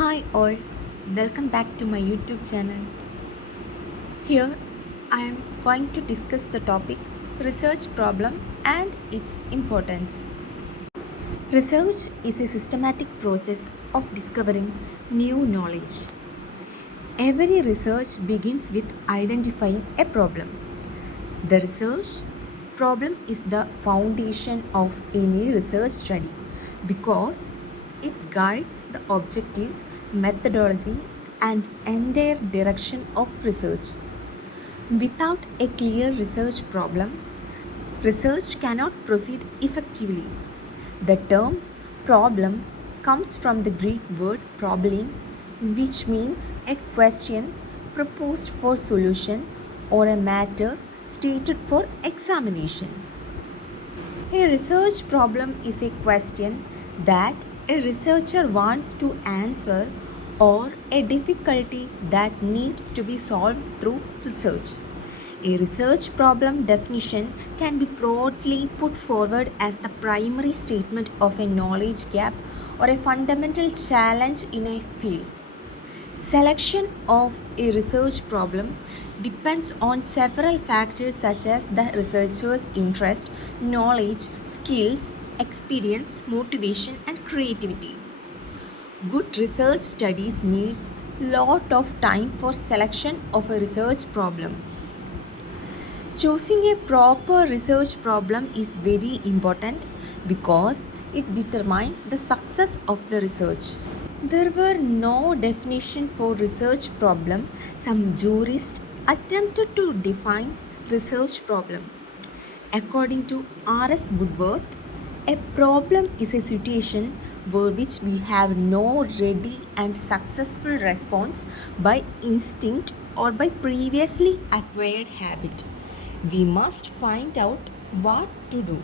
Hi all, welcome back to my YouTube channel. Here I am going to discuss the topic research problem and its importance. Research is a systematic process of discovering new knowledge. Every research begins with identifying a problem. The research problem is the foundation of any research study because it guides the objectives, methodology, and entire direction of research. Without a clear research problem, research cannot proceed effectively. The term problem comes from the Greek word problem, which means a question proposed for solution or a matter stated for examination. A research problem is a question that a researcher wants to answer or a difficulty that needs to be solved through research. A research problem definition can be broadly put forward as the primary statement of a knowledge gap or a fundamental challenge in a field. Selection of a research problem depends on several factors such as the researcher's interest, knowledge, skills, experience, motivation, and creativity. Good research studies needs lot of time for selection of a research problem. Choosing a proper research problem is very important because it determines the success of the research. There were no definition for research problem. Some jurists attempted to define research problem. According to R.S. Woodworth, a problem is a situation for which we have no ready and successful response by instinct or by previously acquired habit. We must find out what to do.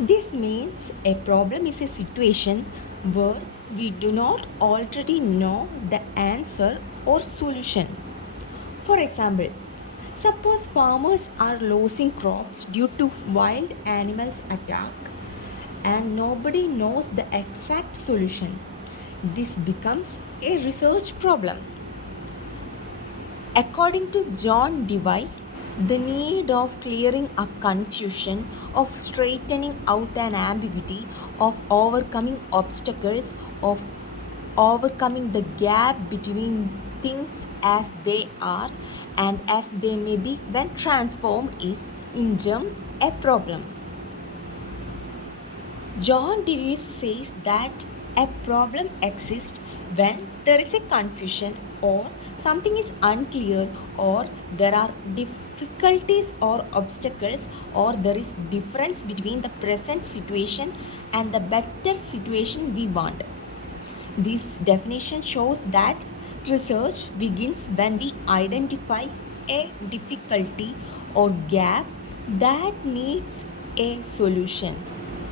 This means a problem is a situation where we do not already know the answer or solution. For example, suppose farmers are losing crops due to wild animals attack and nobody knows the exact solution. This becomes a research problem. According to John Dewey, the need of clearing up confusion, of straightening out an ambiguity, of overcoming obstacles, of overcoming the gap between things as they are and as they may be when transformed is in germ a problem. John Dewey says that a problem exists when there is a confusion or something is unclear or there are difficulties or obstacles or there is difference between the present situation and the better situation we want. This definition shows that research begins when we identify a difficulty or gap that needs a solution.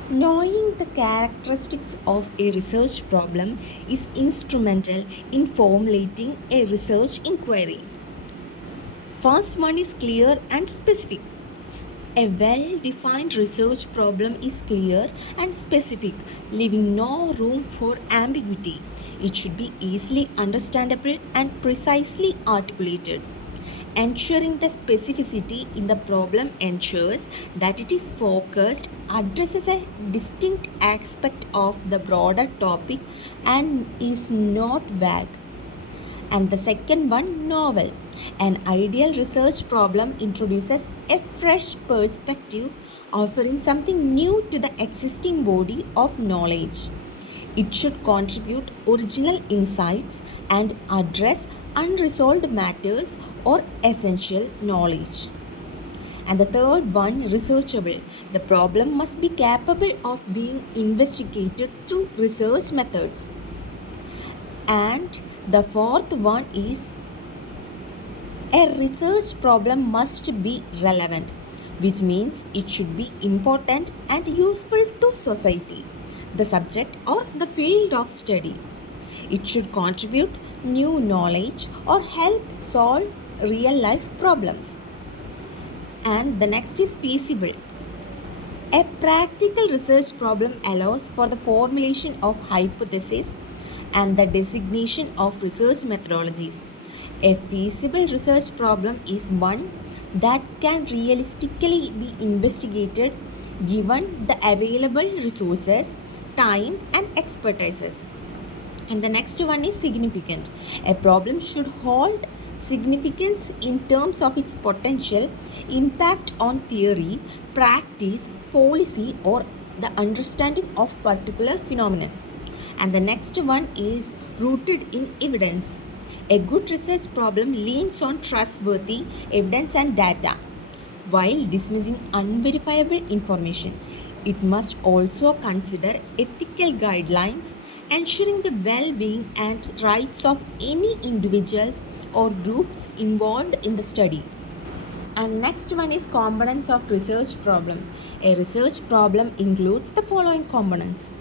Knowing the characteristics of a research problem is instrumental in formulating a research inquiry. First one is clear and specific. A well-defined research problem is clear and specific, leaving no room for ambiguity. It should be easily understandable and precisely articulated. Ensuring the specificity in the problem ensures that it is focused, addresses a distinct aspect of the broader topic, and is not vague. And the second one, novel. An ideal research problem introduces a fresh perspective, offering something new to the existing body of knowledge. It should contribute original insights and address unresolved matters or essential knowledge. And the third one, researchable. The problem must be capable of being investigated through research methods. And the fourth one is a research problem must be relevant, which means it should be important and useful to society, the subject or the field of study. It should contribute new knowledge or help solve real life problems. And the next is feasible. A practical research problem allows for the formulation of hypotheses and the designation of research methodologies. A feasible research problem is one that can realistically be investigated given the available resources, time, and expertises. And the next one is significant. A problem should hold significance in terms of its potential impact on theory, practice, policy, or the understanding of particular phenomenon. And the next one is rooted in evidence. A good research problem leans on trustworthy evidence and data. While dismissing unverifiable information, it must also consider ethical guidelines, ensuring the well being and rights of any individuals or groups involved in the study. And next one is components of research problem. A research problem includes the following components: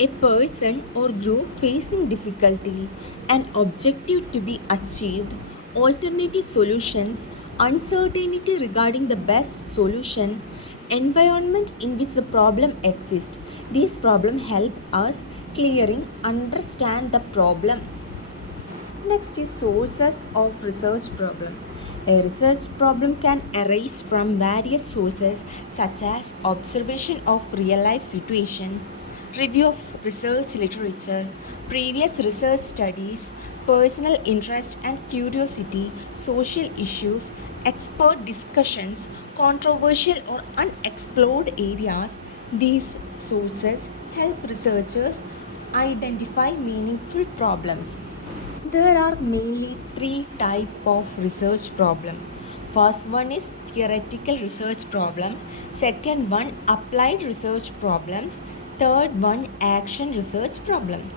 a person or group facing difficulty, an objective to be achieved, alternative solutions, uncertainty regarding the best solution, environment in which the problem exists. These problems help us clearing understand the problem. Next is sources of research problem. A research problem can arise from various sources such as observation of real life situation, review of research literature, previous research studies, personal interest and curiosity, social issues, expert discussions, controversial or unexplored areas. These sources help researchers identify meaningful problems. There are mainly three types of research problem. First one is theoretical research problem. Second one applied research problems. Third one action research problem.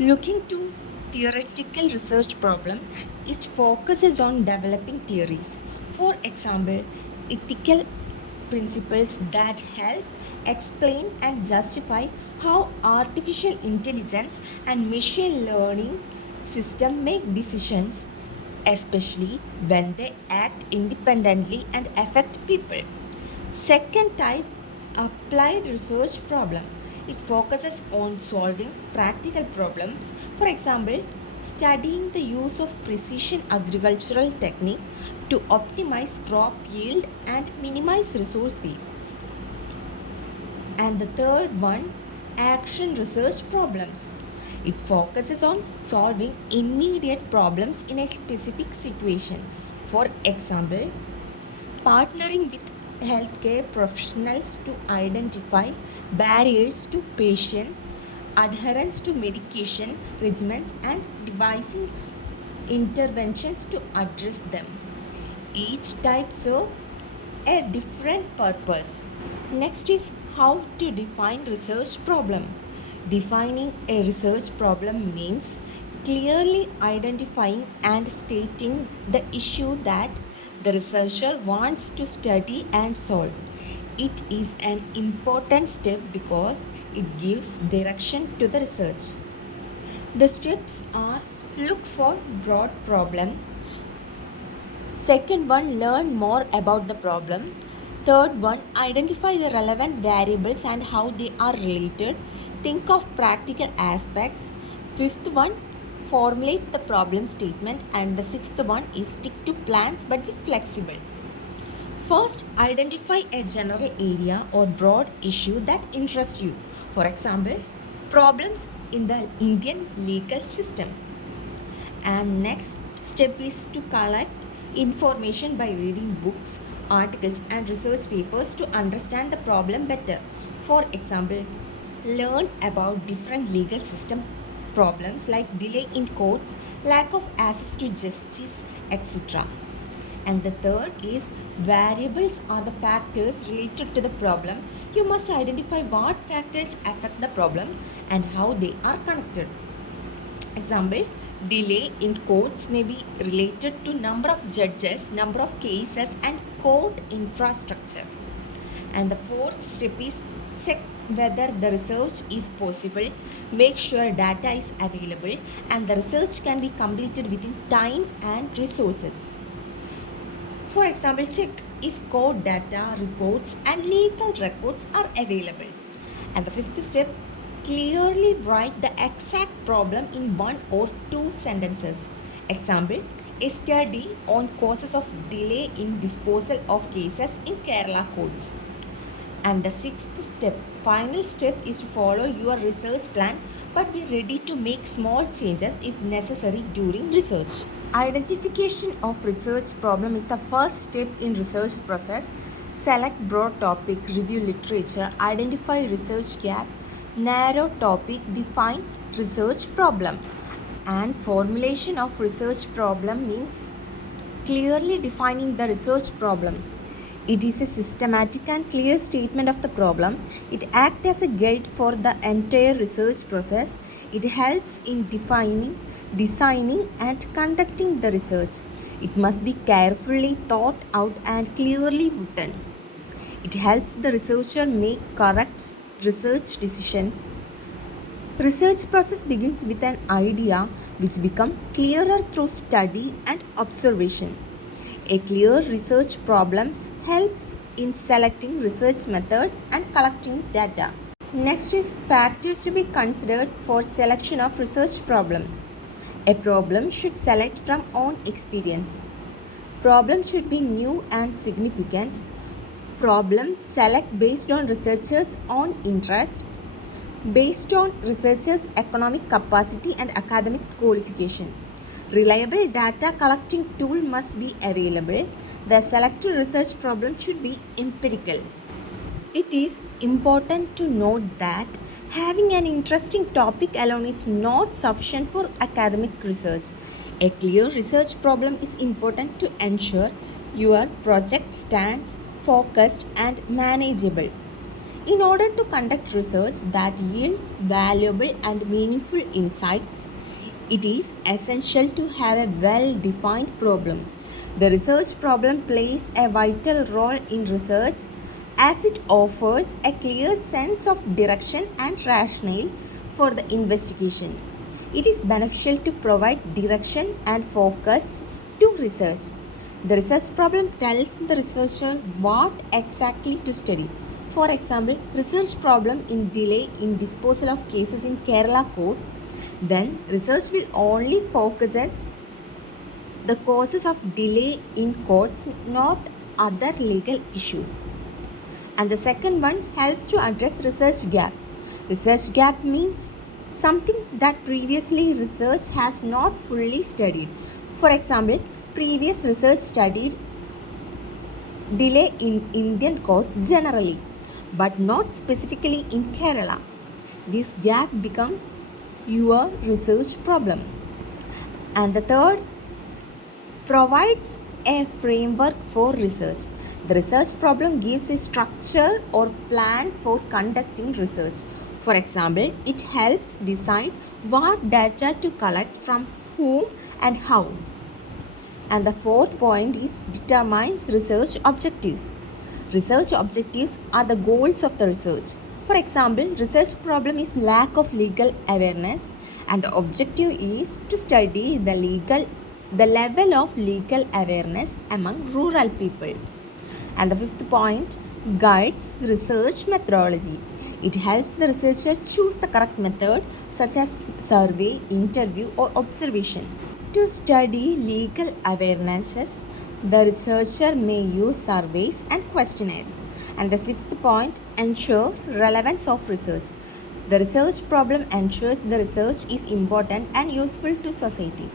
Looking to theoretical research problem, it focuses on developing theories. For example, ethical principles that help explain and justify how artificial intelligence and machine learning systems make decisions, especially when they act independently and affect people. Second type, applied research problem. It focuses on solving practical problems. For example, studying the use of precision agricultural technique to optimize crop yield and minimize resource waste. And the third one, action research problems. It focuses on solving immediate problems in a specific situation. For example, partnering with healthcare professionals to identify barriers to patient adherence to medication regimens and devising interventions to address them. Each type serves a different purpose. Next is how to define research problem. Defining a research problem means clearly identifying and stating the issue that the researcher wants to study and solve. It is an important step because it gives direction to the research. The steps are: look for broad problem. Second one, learn more about the problem. Third one, identify the relevant variables and how they are related. Think of practical aspects. Fifth one, formulate the problem statement. And the sixth one is stick to plans but be flexible. First, identify a general area or broad issue that interests you. For example, problems in the Indian legal system. And next step is to collect information by reading books, articles, and research papers to understand the problem better. For example, learn about different legal system problems like delay in courts, lack of access to justice, etc. And the third is variables are the factors related to the problem. You must identify what factors affect the problem and how they are connected. Example, delay in courts may be related to number of judges, number of cases and court infrastructure. And the fourth step is check whether the research is possible, make sure data is available and the research can be completed within time and resources. For example, check if court data, reports and legal records are available. And the fifth step, Clearly write the exact problem in one or two sentences. Example, a study on causes of delay in disposal of cases in Kerala courts. And the sixth step, final step, is to follow your research plan but be ready to make small changes if necessary during research. Identification of research problem is the first step in research process. Select broad topic, review literature, identify research gap, narrow topic, define research problem. And formulation of research problem means clearly defining the research problem. It is a systematic and clear statement of the problem. It acts as a guide for the entire research process. It helps in defining, designing, and conducting the research. It must be carefully thought out and clearly written. It helps the researcher make correct research decisions. Research process begins with an idea which becomes clearer through study and observation. A clear research problem helps in selecting research methods and collecting data. Next is factors to be considered for selection of research problem. A problem should select from own experience. Problem should be new and significant. Problems select based on researchers' own interest, based on researchers' economic capacity and academic qualification. Reliable data collecting tool must be available. The selected research problem should be empirical. It is important to note that having an interesting topic alone is not sufficient for academic research. A clear research problem is important to ensure your project stands focused and manageable. In order to conduct research that yields valuable and meaningful insights, it is essential to have a well-defined problem. The research problem plays a vital role in research as it offers a clear sense of direction and rationale for the investigation. It is beneficial to provide direction and focus to research. The research problem tells the researcher what exactly to study. For example, research problem in delay in disposal of cases in Kerala court, then research will only focuses the causes of delay in courts, not other legal issues. And the second one helps to address research gap. Research gap means something that previously research has not fully studied. For example, previous research studied delay in Indian courts generally, but not specifically in Kerala. This gap becomes your research problem. And the third provides a framework for research. The research problem gives a structure or plan for conducting research. For example, it helps decide what data to collect from whom and how. And the fourth point is determines research objectives. Research objectives are the goals of the research. For example, research problem is lack of legal awareness and the objective is to study the level of legal awareness among rural people. And the fifth point guides research methodology. It helps the researcher choose the correct method such as survey, interview or observation. To study legal awarenesses, the researcher may use surveys and questionnaire. And the sixth point, ensure relevance of research. The research problem ensures the research is important and useful to society.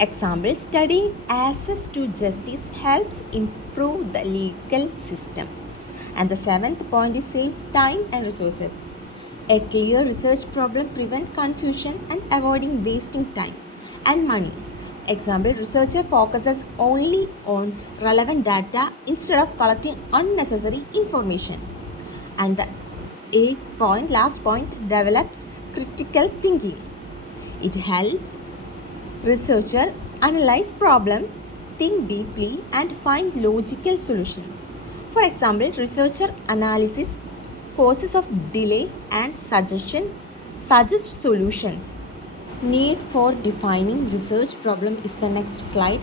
Example, studying access to justice helps improve the legal system. And the seventh point is save time and resources. A clear research problem prevents confusion and avoiding wasting time and money. Example, researcher focuses only on relevant data instead of collecting unnecessary information. And the last point, develops critical thinking. It helps researcher analyze problems, think deeply and find logical solutions. For example, researcher analyzes causes of delay and suggest solutions. Need for defining research problem is the next slide.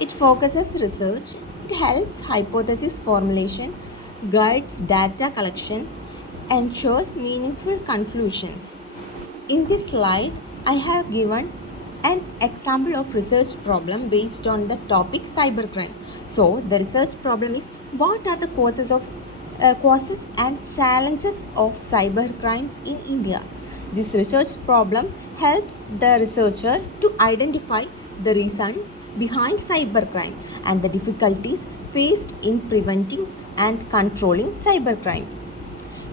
It focuses research, it helps hypothesis formulation, guides data collection, ensures meaningful conclusions. In this slide, I have given an example of research problem based on the topic cybercrime. So, the research problem is what are the causes and challenges of cybercrimes in India. This research problem helps the researcher to identify the reasons behind cybercrime and the difficulties faced in preventing and controlling cybercrime.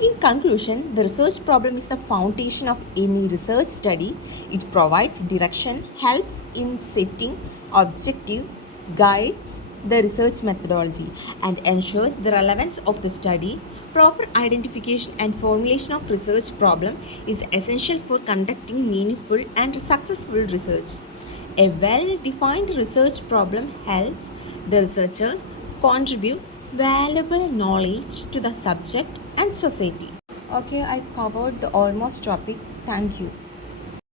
In conclusion, the research problem is the foundation of any research study. It provides direction, helps in setting objectives, guides the research methodology, and ensures the relevance of the study. Proper identification and formulation of research problem is essential for conducting meaningful and successful research. A well-defined research problem helps the researcher contribute valuable knowledge to the subject and society. Okay, I covered the almost topic. Thank you.